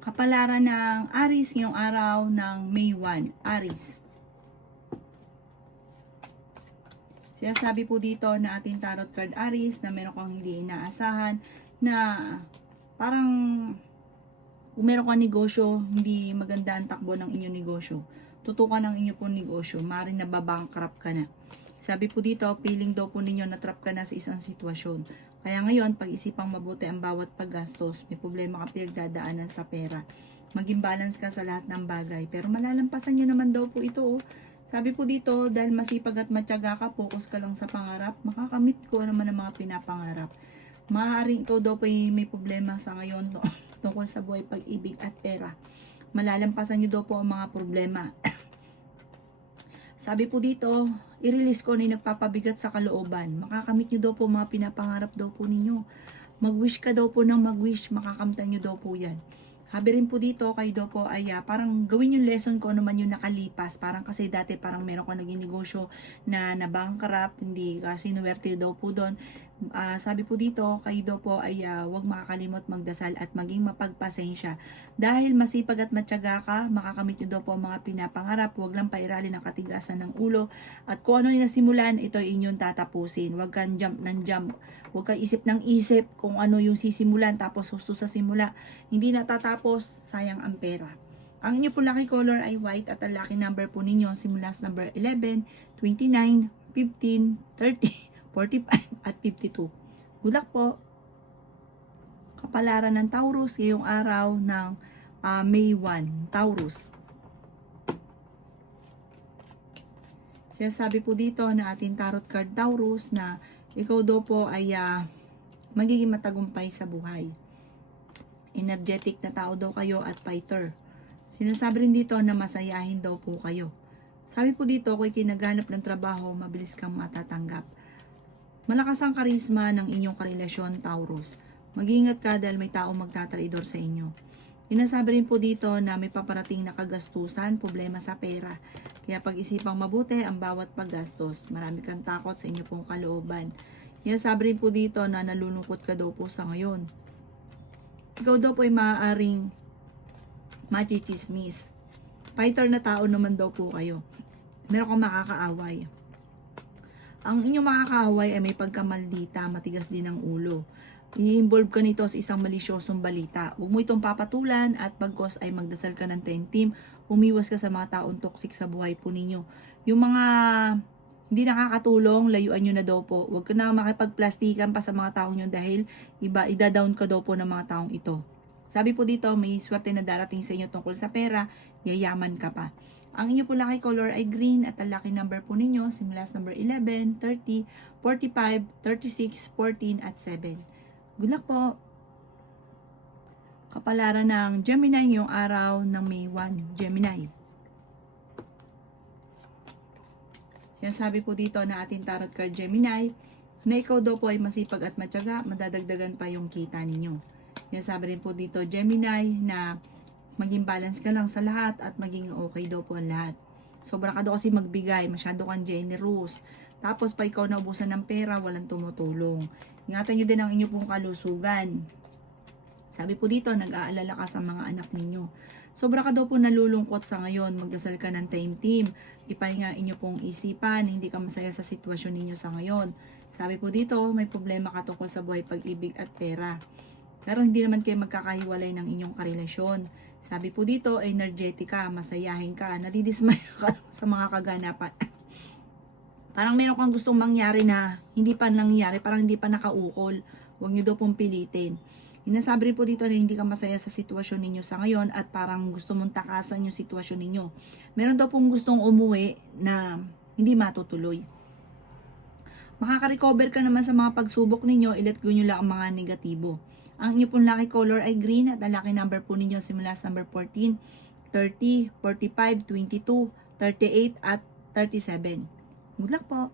Kapalaran ng Aries ngayong araw ng May 1. Aries. Sinasabi po dito na ating tarot card Aries na meron kang hindi inaasahan na parang kung meron kang negosyo, hindi maganda ang takbo ng inyong negosyo. Tutukan ang inyong pong negosyo, maaaring nababankrupt ka na. Sabi po dito, feeling daw po ninyo na trap ka na sa isang sitwasyon. Kaya ngayon, pag-isipang mabuti ang bawat paggastos. May problema ka pinagdadaanan sa pera. Maging balance ka sa lahat ng bagay. Pero malalampasan nyo naman daw po ito. Oh. Sabi po dito, dahil masipag at matyaga ka, focus ka lang sa pangarap, makakamit ko naman ang mga pinapangarap. Maaaring ikaw daw po may problema sa ngayon tungkol sa buhay, pag-ibig at pera. Malalampasan nyo daw po ang mga problema. Sabi po dito, i-release ko na yung nagpapabigat sa kalooban. Makakamit nyo daw po mga pinapangarap daw po ninyo. Mag-wish ka daw po ng mag-wish, makakamtan nyo daw po yan. Habi rin po dito, kayo daw po ay parang gawin yung lesson ko naman yung nakalipas. Parang kasi dati parang meron ko naging negosyo na nabankrupt, hindi kasi sinuwerte daw po doon. Sabi po dito, kayo daw po ay huwag makakalimot magdasal at maging mapagpasensya. Dahil masipag at matyaga ka, makakamit nyo daw po ang mga pinapangarap. Huwag lang pairalin ang katigasan ng ulo. At kung ano yung nasimulan, ito ay inyong tatapusin. Huwag kang jump ng jump. Huwag kang isip ng isip kung ano yung sisimulan tapos husto sa simula. Hindi natatapos, sayang ang pera. Ang inyo po lucky color ay white at ang lucky number po ninyo simula sa number 11, 29, 15, 30, 45 at 52. Good luck po. Kapalaran ng Taurus ngayong araw ng May 1. Taurus. Sinasabi po dito na ating tarot card Taurus na ikaw daw po ay magiging matagumpay sa buhay. Energetic na tao daw kayo at fighter. Sinasabi rin dito na masayahin daw po kayo. Sabi po dito, kung kinaganap ng trabaho, mabilis kang matatanggap. Malakas ang karisma ng inyong karelasyon, Taurus. Mag-ingat ka dahil may taong magtatraidor sa inyo. Inasabi rin po dito na may paparating na kagastusan, problema sa pera. Kaya pag-isipang mabuti ang bawat paggastos. Marami kang takot sa inyo pong kalooban. Inasabi rin po dito na nalulungkot ka daw po sa ngayon. Ikaw daw po ay maaaring machichismis. Fighter na tao naman daw po kayo. Meron kang makakaaway. Ang inyong makakaaway ay may pagkamaldita, matigas din ang ulo. I-involve ka nito sa isang malisyosong balita. Huwag mo itong papatulan at pagkos ay magdasal ka ng team. Umiwas ka sa mga taong toxic sa buhay po ninyo. Yung mga hindi nakakatulong, layuan nyo na daw po. Huwag ka na makipagplastikan pa sa mga taong yun dahil ida-down ka daw po ng mga taong ito. Sabi po dito, may swerte na darating sa inyo tungkol sa pera, yayaman ka pa. Ang inyo po lucky color ay green at ang lucky number po ninyo simula sa number 11, 30, 45, 36, 14 at 7. Good luck po. Kapalaran ng Gemini ngayong araw ng May 1. Gemini. Yan sabi po dito na ating tarot card Gemini na ikaw daw po ay masipag at matyaga, madadagdagan pa yung kita ninyo. Yan sabi rin po dito Gemini na maging balance ka lang sa lahat at maging okay daw po ang lahat. Sobra ka daw kasi magbigay, masyado kang generous. Tapos pa ikaw naubusan ng pera, walang tumutulong. Ingatan nyo din ang inyo pong kalusugan. Sabi po dito, nag-aalala ka sa mga anak ninyo. Sobra ka daw po nalulungkot sa ngayon, magdasal ka ng team. Ipahinga inyo pong isipan, hindi ka masaya sa sitwasyon ninyo sa ngayon. Sabi po dito, may problema ka tungkol sa buhay, pag-ibig at pera. Pero hindi naman kayo magkakahiwalay ng inyong karelasyon. Sabi po dito, energetic ka, masayahin ka, nadidismaya ka sa mga kaganapan. Parang meron kang gustong mangyari na hindi pa nangyari, parang hindi pa nakaukol. Huwag nyo daw pong pilitin. Inasabi rin po dito na hindi ka masaya sa sitwasyon ninyo sa ngayon at parang gusto mong takasan yung sitwasyon ninyo. Meron daw pong gustong umuwi na hindi matutuloy. Makaka-recover ka naman sa mga pagsubok ninyo, i-let go nyo lang ang mga negatibo. Ang inyo pong lucky color ay green at ang lucky number po ninyo simula sa number 14, 30, 45, 22, 38 at 37. Good luck po.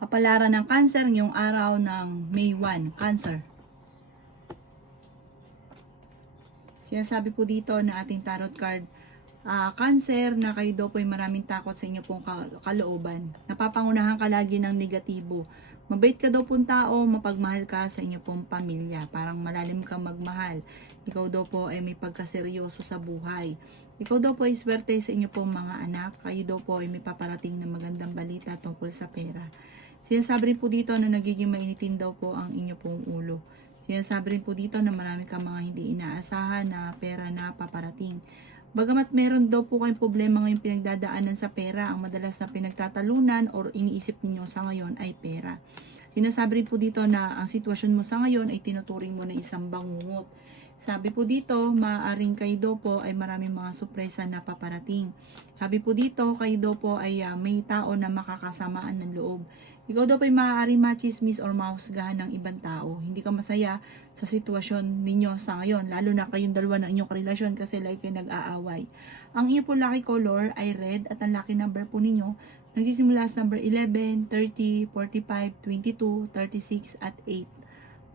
Kapalaran ng Cancer ngayong araw ng May 1. Cancer. Sinasabi po dito na ating tarot card Cancer, na kayo daw po ay maraming takot sa inyo pong kalooban. Napapangunahan ka lagi ng negatibo. Mabait ka daw pong tao, mapagmahal ka sa inyo pong pamilya. Parang malalim kang magmahal. Ikaw daw po ay may pagkaseryoso sa buhay. Ikaw daw po ay swerte sa inyo pong mga anak. Kayo daw po ay may paparating na magandang balita tungkol sa pera. Sinasabi rin po dito na nagiging mainitin daw po ang inyo pong ulo. Sinasabi rin po dito na marami kang mga hindi inaasahan na pera na paparating. Bagamat meron daw po kayong problema ngayong pinagdadaanan sa pera, ang madalas na pinagtatalunan or iniisip ninyo sa ngayon ay pera. Sinasabi rin po dito na ang sitwasyon mo sa ngayon ay tinuturing mo na isang bangungot. Sabi po dito, maaaring kayo daw po ay maraming mga sorpresa na paparating. Sabi po dito, kayo daw po ay may tao na makakasamaan ng loob. Ikaw daw po ay maaaring machismis or mahusgahan ng ibang tao. Hindi ka masaya sa sitwasyon ninyo sa ngayon, lalo na kayong dalawa ng inyong relasyon kasi like kayo nag-aaway. Ang inyo po lucky color ay red at ang lucky number po ninyo nagsisimula sa number 11, 30, 45, 22, 36 at 8.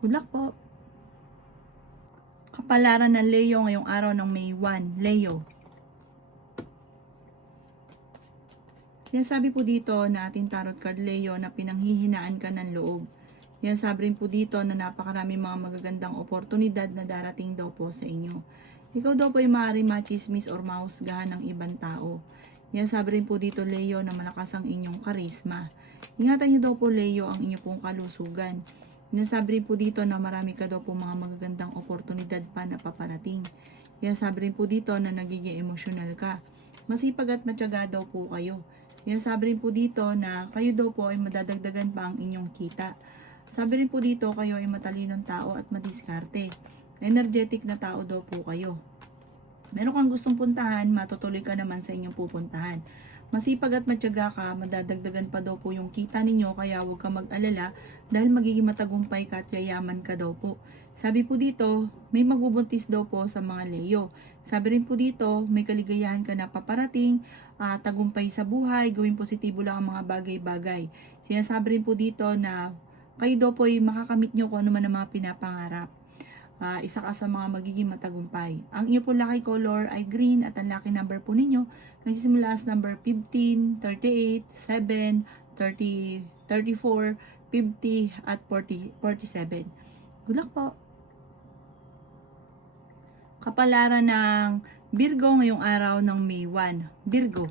Good luck po! Kapalaran ng Leo ngayong araw ng May 1. Leo. Sinasabi po dito na ating tarot card Leo na pinanghihinaan ka ng loob. Sinasabi rin po dito na napakarami mga magagandang oportunidad na darating daw po sa inyo. Ikaw daw po ay maaaring machismis or mahusgahan ng ibang tao. Sinasabi rin po dito Leo na malakas ang inyong karisma. Ingatan niyo daw po Leo ang inyong pong kalusugan. Sinasabi rin po dito na marami ka daw po mga magagandang oportunidad pa na paparating. Sinasabi rin po dito na nagiging emosyonal ka. Masipag at matyaga daw po kayo. Sinasabi rin po dito na kayo daw po ay madadagdagan pa ang inyong kita. Sabi rin po dito kayo ay matalinong tao at madiskarte. Energetic na tao daw po kayo. Meron kang gustong puntahan, matutuloy ka naman sa inyong pupuntahan. Masipag at matyaga ka, madadagdagan pa daw po yung kita ninyo kaya huwag ka mag-alala dahil magiging matagumpay ka at yayaman ka daw po. Sabi po dito, may magbubuntis daw po sa mga Leo. Sabi rin po dito, may kaligayahan ka na paparating, tagumpay sa buhay, gawing positibo lang ang mga bagay-bagay. Sinasabi rin po dito na kayo daw po ay makakamit nyo kung ano man ang mga pinapangarap. Isa ka sa mga magiging matagumpay. Ang iyo po lucky color ay green at ang lucky number po ninyo nagsisimula sa number 15, 38, 7, 30, 34, 50 at 40, 47. Good luck po! Kapalaran ng Virgo ngayong araw ng May 1. Virgo.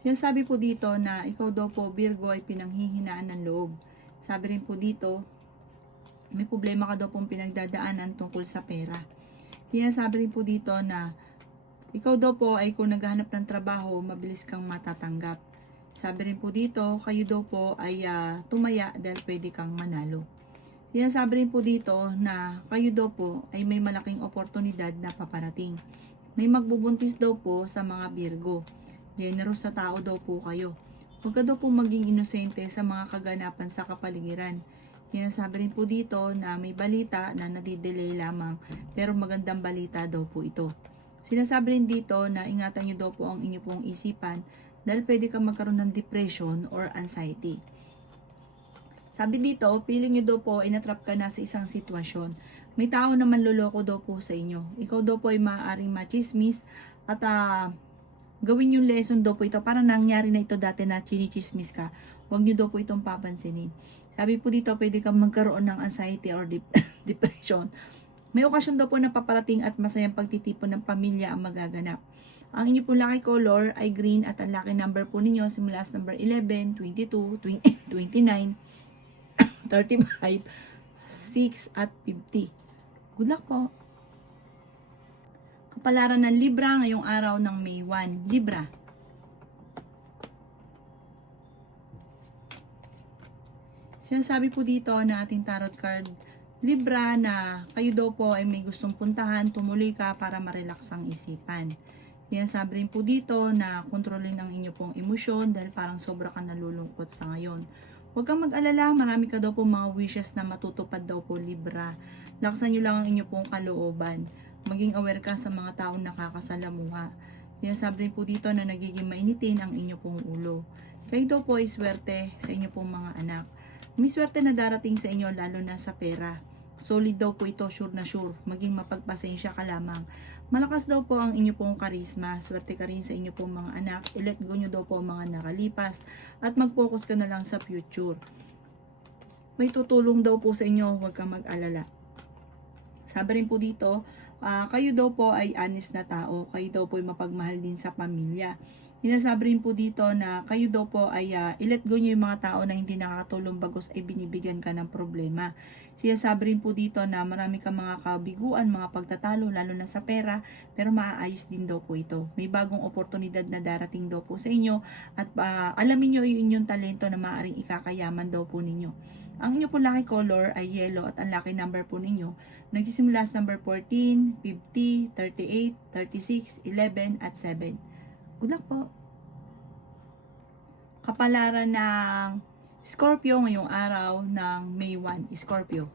Sinasabi po dito na ikaw daw po Virgo ay pinanghihinaan ng loob. Sabi rin po dito, may problema ka daw pong pinagdadaanan tungkol sa pera. Sinasabi rin po dito na ikaw daw po ay kung naghahanap ng trabaho, mabilis kang matatanggap. Sabi rin po dito, kayo daw po ay tumaya dahil pwede kang manalo. Sinasabi rin po dito na kayo daw po ay may malaking oportunidad na paparating. May magbubuntis daw po sa mga Virgo. Generous sa tao daw po kayo. Huwag ka daw po maging inosente sa mga kaganapan sa kapaligiran. Sinasabi rin po dito na may balita na nadidelay lamang pero magandang balita daw po ito. Sinasabi rin dito na ingatan nyo daw po ang inyo pong isipan dahil pwede kang magkaroon ng depression or anxiety. Sabi dito, feeling nyo daw po ay natrap ka na sa isang sitwasyon. May tao na manloloko daw po sa inyo. Ikaw daw po ay maaaring machismis at gawin yung lesson daw po ito. Parang nangyari na ito dati na chinichismis ka. Huwag nyo daw po itong papansinin. Sabi po dito, pwede kang magkaroon ng anxiety or depression. May okasyon daw po na paparating at masayang pagtitipon ng pamilya ang magaganap. Ang inyo po lucky color ay green at ang lucky number po ninyo simula sa number 11, 22, 29, 35, 6 at 50. Good luck po! Kapalaran ng Libra ngayong araw ng May 1. Libra. Sinasabi po dito na ating tarot card Libra na kayo daw po ay may gustong puntahan, tumuloy ka para ma-relax ang isipan. Sinasabi rin po dito na kontrolin ang inyo pong emosyon dahil parang sobra ka nalulungkot sa ngayon. Huwag kang mag-alala, marami ka daw po mga wishes na matutupad daw po Libra. Laksan nyo lang ang inyo pong kalooban. Maging aware ka sa mga taong nakakasalamuha. Sinasabi rin po dito na nagiging mainitin ang inyo pong ulo. Kayo daw po ay swerte sa inyo pong mga anak. May swerte na darating sa inyo lalo na sa pera. Solid daw po ito, sure na sure. Maging mapagpasensya ka lamang. Malakas daw po ang inyo pong karisma. Swerte ka rin sa inyo pong mga anak. I-let go nyo daw po ang mga nakalipas. At mag-focus ka na lang sa future. May tutulong daw po sa inyo. Huwag kang mag-alala. Sabi rin po dito, kayo daw po ay honest na tao. Kayo daw po ay mapagmahal din sa pamilya. Sinasabi rin po dito na kayo daw po ay i-let go nyo yung mga tao na hindi nakakatulong bagos ay binibigyan ka ng problema. Sinasabi rin po dito na marami kang mga kabiguan, mga pagtatalo, lalo na sa pera, pero maaayos din daw po ito. May bagong oportunidad na darating daw po sa inyo at alamin nyo yung inyong talento na maaaring ikakayaman daw po ninyo. Ang inyo po lucky color ay yellow at ang lucky number po ninyo nagsisimula sa number 14, 50, 38, 36, 11 at 7. Good luck po. Kapalaran ng Scorpio ngayong araw ng May 1. Scorpio.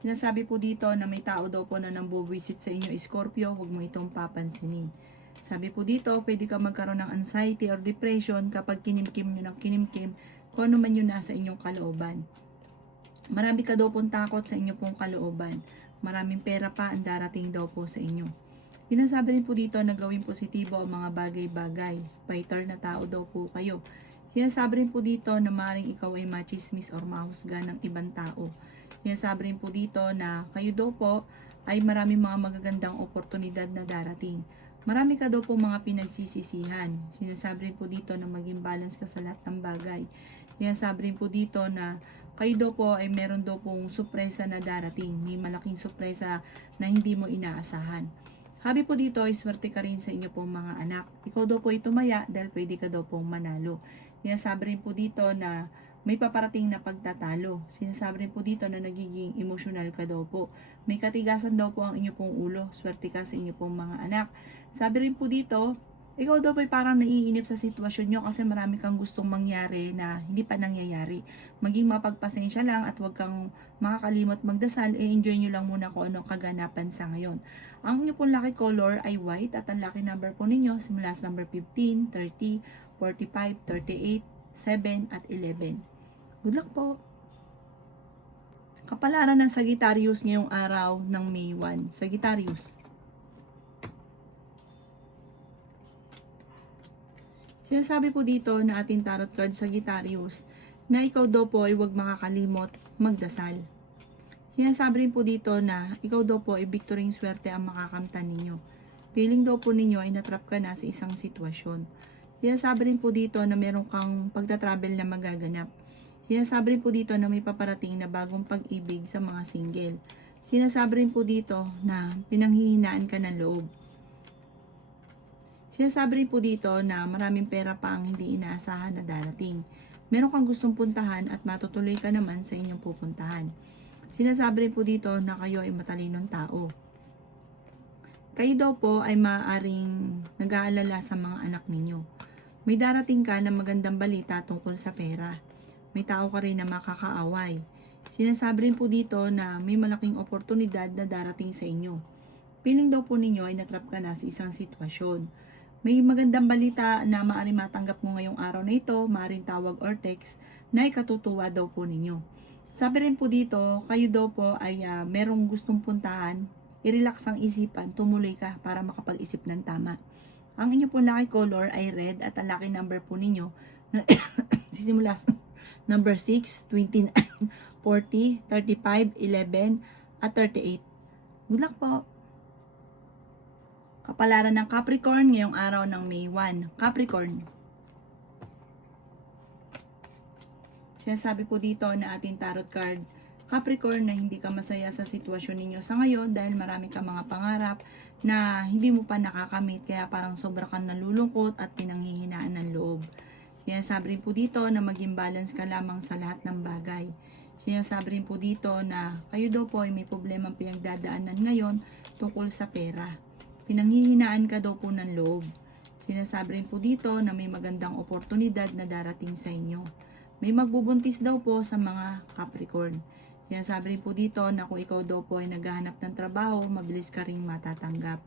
Sinasabi po dito na may tao daw po na nambubuwisit sa inyo, Scorpio. Huwag mo itong papansinin. Sabi po dito, pwede ka magkaroon ng anxiety or depression kapag kinimkim nyo ng kinimkim kung ano man yun nasa inyong kalooban. Marami ka daw pong takot sa inyong pong kalooban. Maraming pera pa ang darating daw po sa inyo. Sinasabi rin po dito na gawing positibo ang mga bagay-bagay. Fighter na tao daw po kayo. Sinasabi rin po dito na maaaring ikaw ay machismis or mahusga ng ibang tao. Sinasabi rin po dito na kayo daw po ay maraming mga magagandang oportunidad na darating. Marami ka daw po mga pinagsisisihan. Sinasabi rin po dito na maging balance ka sa lahat ng bagay. Sinasabi rin po dito na kayo daw po ay meron daw pong sorpresa na darating. May malaking sorpresa na hindi mo inaasahan. Habi po dito ay swerte ka rin sa inyo pong mga anak. Ikaw daw po ay tumaya dahil pwede ka daw pong manalo. Sinasabi rin po dito na may paparating na pagtatalo. Sinasabi rin po dito na nagiging emotional ka daw po. May katigasan daw po ang inyo pong ulo. Swerte ka sa inyo pong mga anak. Sabi rin po dito, ikaw daw po ay parang naiinip sa sitwasyon nyo kasi marami kang gustong mangyari na hindi pa nangyayari. Maging mapagpasensya lang at huwag kang makakalimot magdasal. Enjoy nyo lang muna kung anong kaganapan sa ngayon. Ang inyo pong lucky color ay white at ang lucky number po ninyo simula sa number 15, 30, 45, 38, 7 at 11. Good luck po! Kapalaran ng Sagittarius ngayong araw ng May 1. Sagittarius. Sinasabi po dito na ating tarot card Sagittarius na ikaw daw po ay huwag makakalimot magdasal. Sinasabi rin po dito na ikaw daw po ay victory swerte ang makakamtan ninyo. Feeling daw po ninyo ay natrap ka na sa isang sitwasyon. Sinasabi rin po dito na meron kang pagta-travel na magaganap. Sinasabi rin po dito na may paparating na bagong pag-ibig sa mga single. Sinasabi rin po dito na pinanghihinaan ka ng loob. Sinasabi rin po dito na maraming pera pa ang hindi inaasahan na darating. Meron kang gustong puntahan at matutuloy ka naman sa inyong pupuntahan. Sinasabi rin po dito na kayo ay matalinong tao. Kayo daw po ay maaaring nag-aalala sa mga anak ninyo. May darating ka na magandang balita tungkol sa pera. May tao ka rin na makakaaway. Sinasabi rin po dito na may malaking oportunidad na darating sa inyo. Piling daw po ninyo ay natrap ka na sa isang sitwasyon. May magandang balita na maaaring matanggap mo ngayong araw na ito, maaaring tawag or text na ikatutuwa daw po ninyo. Sabi rin po dito, kayo daw po ay merong gustong puntahan, i-relax ang isipan, tumuloy ka para makapag-isip ng tama. Ang inyo po lucky color ay red at ang lucky number po ninyo na sisimula sa number 6, 29, 40, 35, 11 at 38. Good luck po! Kapalaran ng Capricorn ngayong araw ng May 1. Capricorn. Sinasabi po dito na ating tarot card, Capricorn, na hindi ka masaya sa sitwasyon ninyo sa ngayon dahil marami kang mga pangarap na hindi mo pa nakakamit kaya parang sobra kang nalulungkot at pinanghihinaan ng loob. Sinasabi rin po dito na maging balance ka lamang sa lahat ng bagay. Sinasabi rin po dito na kayo daw po ay may problemang pinagdadaanan ngayon tungkol sa pera. Pinanghihinaan ka daw po ng loob. Sinasabi rin po dito na may magandang oportunidad na darating sa inyo. May magbubuntis daw po sa mga Capricorn. Sinasabi rin po dito na kung ikaw daw po ay naghahanap ng trabaho, mabilis ka rin matatanggap.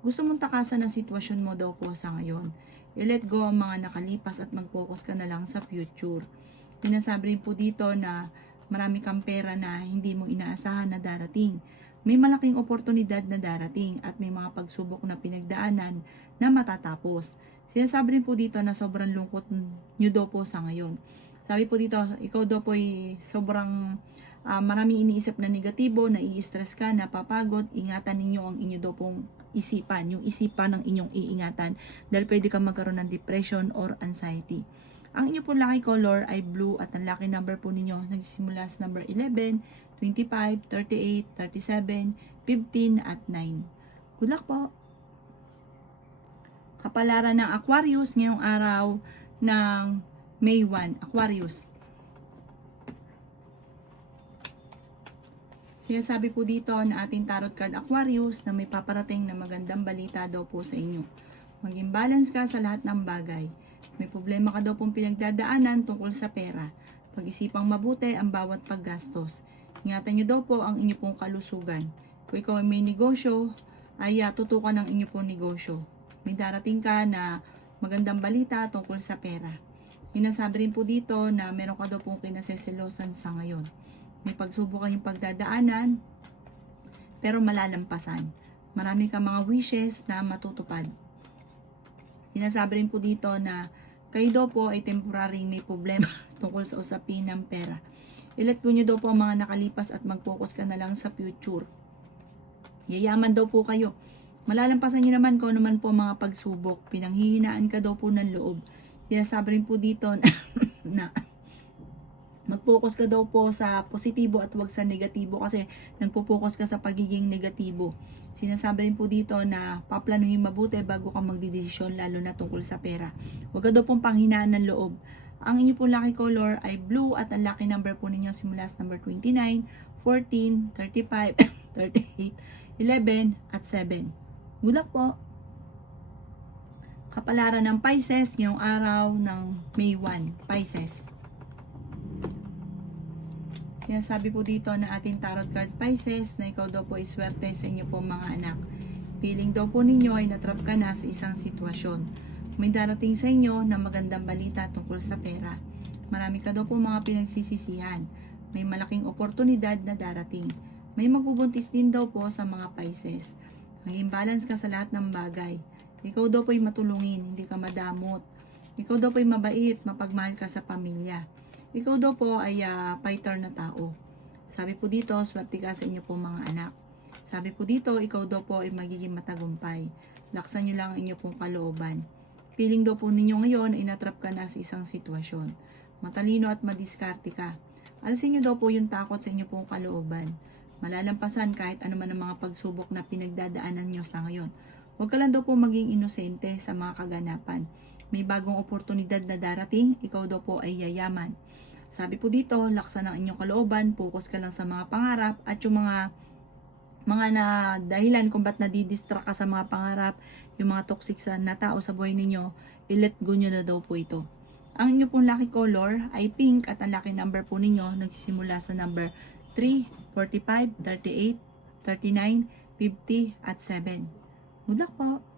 Gusto mong takasan ang sitwasyon mo daw po sa ngayon. I-let go ang mga nakalipas at mag-focus ka na lang sa future. Sinasabi rin po dito na marami kang pera na hindi mo inaasahan na darating. May malaking oportunidad na darating at may mga pagsubok na pinagdaanan na matatapos. Sinasabi rin po dito na sobrang lungkot nyo daw po sa ngayon. Sabi po dito, ikaw daw po ay sobrang marami iniisip na negatibo, nai-stress ka, napapagod. Ingatan ninyo ang inyo daw pong isipan, yung isipan ng inyong iingatan dahil pwede kang magkaroon ng depression or anxiety. Ang inyo po lucky color ay blue at ang lucky number po ninyo nagsisimula sa number 11, 25, 38, 37, 15 at 9. Good luck po! Kapalaran ng Aquarius ngayong araw ng May 1. Aquarius. Sinasabi po dito na ating tarot card Aquarius na may paparating na magandang balita daw po sa inyo. Maging balance ka sa lahat ng bagay. May problema ka daw pong pinagdadaanan tungkol sa pera. Pag-isipang mabuti ang bawat paggastos. Ingatan nyo daw po ang inyo pong kalusugan. Kung ikaw ay may negosyo, ay tutukan ang inyo pong negosyo. May darating ka na magandang balita tungkol sa pera. Sinasabi rin po dito na meron ka daw pong kinaseselosan sa ngayon. May pagsubok kayong pagdadaanan, pero malalampasan. Marami kang mga wishes na matutupad. Sinasabi rin po dito na kayo daw po ay temporary may problema tungkol sa usapin ng pera. I-let go nyo daw po ang mga nakalipas at mag-focus ka na lang sa future. Yayaman daw po kayo. Malalampasan nyo naman kung naman po mga pagsubok. Pinanghihinaan ka daw po ng loob. Sinasabi rin po dito na mag-focus ka daw po sa positibo at huwag sa negatibo kasi nagpo-focus ka sa pagiging negatibo. Sinasabi rin po dito na paplanuhin mabuti bago ka magdidesisyon lalo na tungkol sa pera. Huwag ka daw pong panghinaan ng loob. Ang inyo pong lucky color ay blue at ang lucky number po ninyo simula sa number 29, 14, 35, 38, 11 at 7. Good luck po! Kapalaran ng Pisces ngayong araw ng May 1. Pisces. Sinasabi po dito na ating tarot card Pisces na ikaw daw po ay swerte sa inyo po mga anak. Feeling daw po ninyo ay natrap ka na sa isang sitwasyon. May darating sa inyo na magandang balita tungkol sa pera. Marami ka daw po mga pinagsisisihan. May malaking oportunidad na darating. May magbubuntis din daw po sa mga Pisces. Maging balance ka sa lahat ng bagay. Ikaw daw po ay matulungin, hindi ka madamot. Ikaw daw po ay mabait, mapagmahal ka sa pamilya. Ikaw daw po ay fighter na tao. Sabi po dito, swerte ka sa inyo po mga anak. Sabi po dito, ikaw daw po ay magiging matagumpay. Laksan nyo lang ang inyo pong kalooban. Feeling daw po ninyo ngayon ay natrap ka na sa isang sitwasyon. Matalino at madiskarte ka. Alisin nyo daw po yung takot sa inyo pong kalooban. Malalampasan kahit ano man ang mga pagsubok na pinagdadaanan nyo sa ngayon. Huwag ka lang daw po maging inosente sa mga kaganapan. May bagong oportunidad na darating, ikaw daw po ay yayaman. Sabi po dito, laksan ang inyong kalooban, focus ka lang sa mga pangarap at yung mga na dahilan kung ba't nadidistract ka sa mga pangarap, yung mga toxic na tao sa buhay ninyo, i-let go nyo na daw po ito. Ang inyo pong lucky color ay pink at ang lucky number po ninyo nagsisimula sa number 3, 45, 38, 39, 50 at 7. Good luck po!